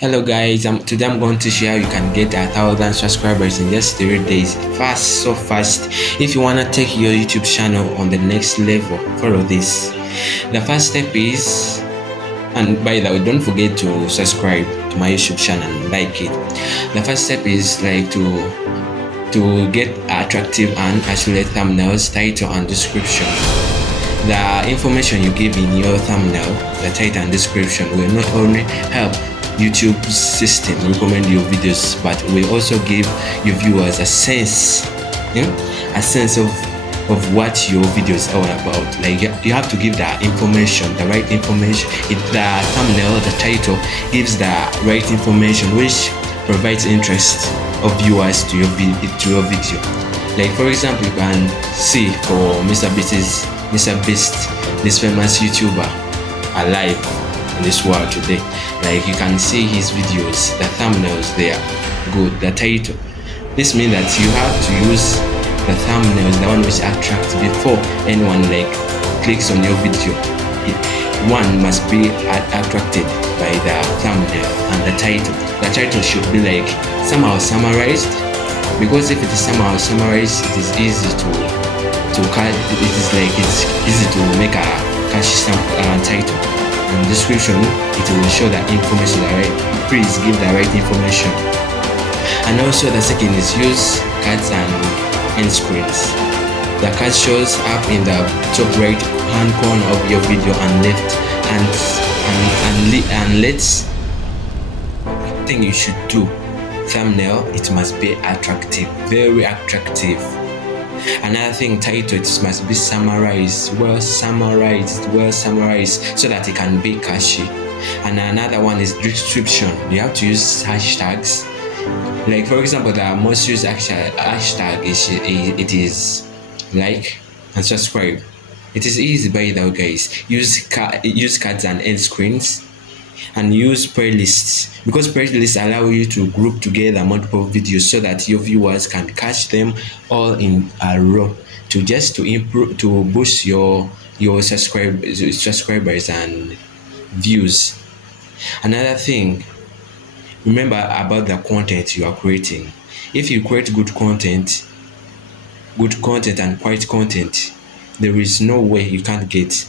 Hello guys, today I'm going to share how you can get 1,000 subscribers in just 3 days. Fast, so fast. If you wanna take your YouTube channel on the next level, follow this. The first step is, and by the way, don't forget to subscribe to my YouTube channel and like it. The first step is like to get attractive and accurate thumbnails, title, and description. The information you give in your thumbnail, the title and description will not only help YouTube's system recommend your videos, but will also give your viewers a sense, a sense of what your video is all about. Like you have to give the information, the right information. If the thumbnail, the title gives the right information, which provides interest of viewers to your video. Like for example, you can see for Mr. Beast, this famous YouTuber alive in this world today. Like you can see his videos, the thumbnails there, good, the title. This means that you have to use the thumbnails, the one which attracts before anyone like clicks on your video. One must be attracted by the thumbnail and the title. The title should be like somehow summarized, because if it is somehow summarized, it is easy it's easy to make a catchy title. And description, it will show the information, the right, please give the right information. And also the second is use cards and end screens. The card shows up in the top right hand corner of your video and left, and let's thing you should do. Thumbnail, it must be attractive, very attractive. Another thing, title, it must be summarized, well summarized, so that it can be catchy. And another one is description. You have to use hashtags. Like for example, the most used hashtag is like and subscribe. It is easy by the way, guys. Use cards and end screens, and use playlists, because playlists allow you to group together multiple videos so that your viewers can catch them all in a row, to improve, to boost your subscribers and views. Another thing, remember about the content you are creating. If you create good content and quality content, there is no way you can't get,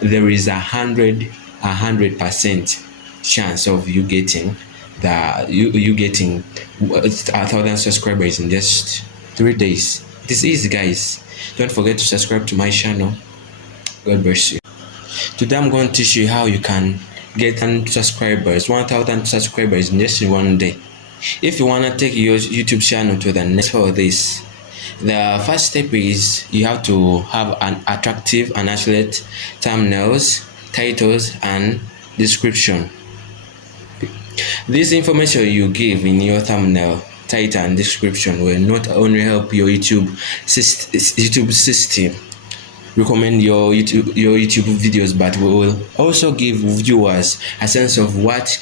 there is 100% chance of you getting 1,000 subscribers in just 3 days. It is easy, guys. Don't forget to subscribe to my channel. God bless you. Today I'm going to teach you how you can get 1,000 subscribers in just one day. If you want to take your YouTube channel to the next level, this, the first step is you have to have an attractive and accurate thumbnails, titles, and description. This information you give in your thumbnail, title, and description will not only help your YouTube system recommend your YouTube videos, but will also give viewers a sense of what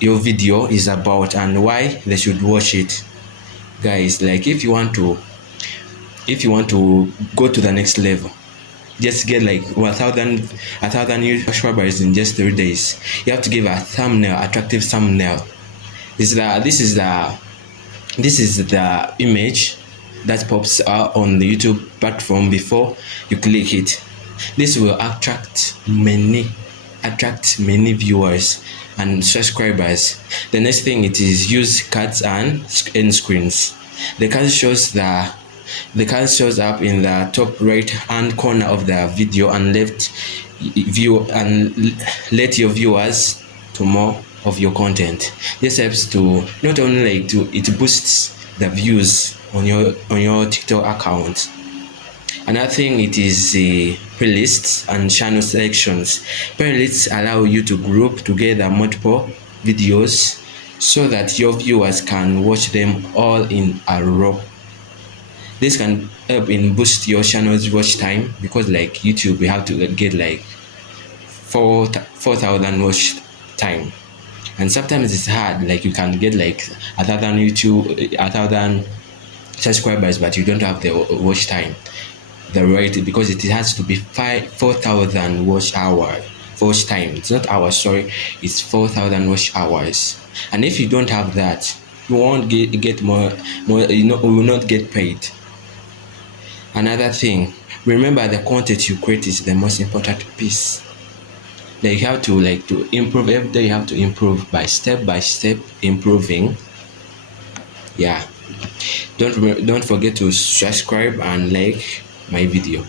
your video is about and why they should watch it. Guys, like if you want to go to the next level, just get like 1,000 new subscribers in just 3 days, you have to give a thumbnail, attractive thumbnail. This is the image that pops out on the YouTube platform before you click it. This will attract many viewers and subscribers. The next thing, it is use cards and end screens. The card shows up in the top right hand corner of the video and let your viewers to more of your content. This helps to not only it boosts the views on your TikTok account. Another thing, it is playlists and channel selections. Playlists allow you to group together multiple videos so that your viewers can watch them all in a row. This can help in boost your channel's watch time, because like YouTube, we have to get like 4,000 watch time, and sometimes it's hard. Like you can get like 1,000 subscribers, but you don't have the watch time, the right, because it has to be 4,000 watch hour watch time. It's not hours, sorry, it's 4,000 watch hours. And if you don't have that, you won't get more, you will not get paid. Another thing, remember the content you create is the most important piece. Like you have to improve every day. You have to improve by step improving. Yeah, don't forget to subscribe and like my video.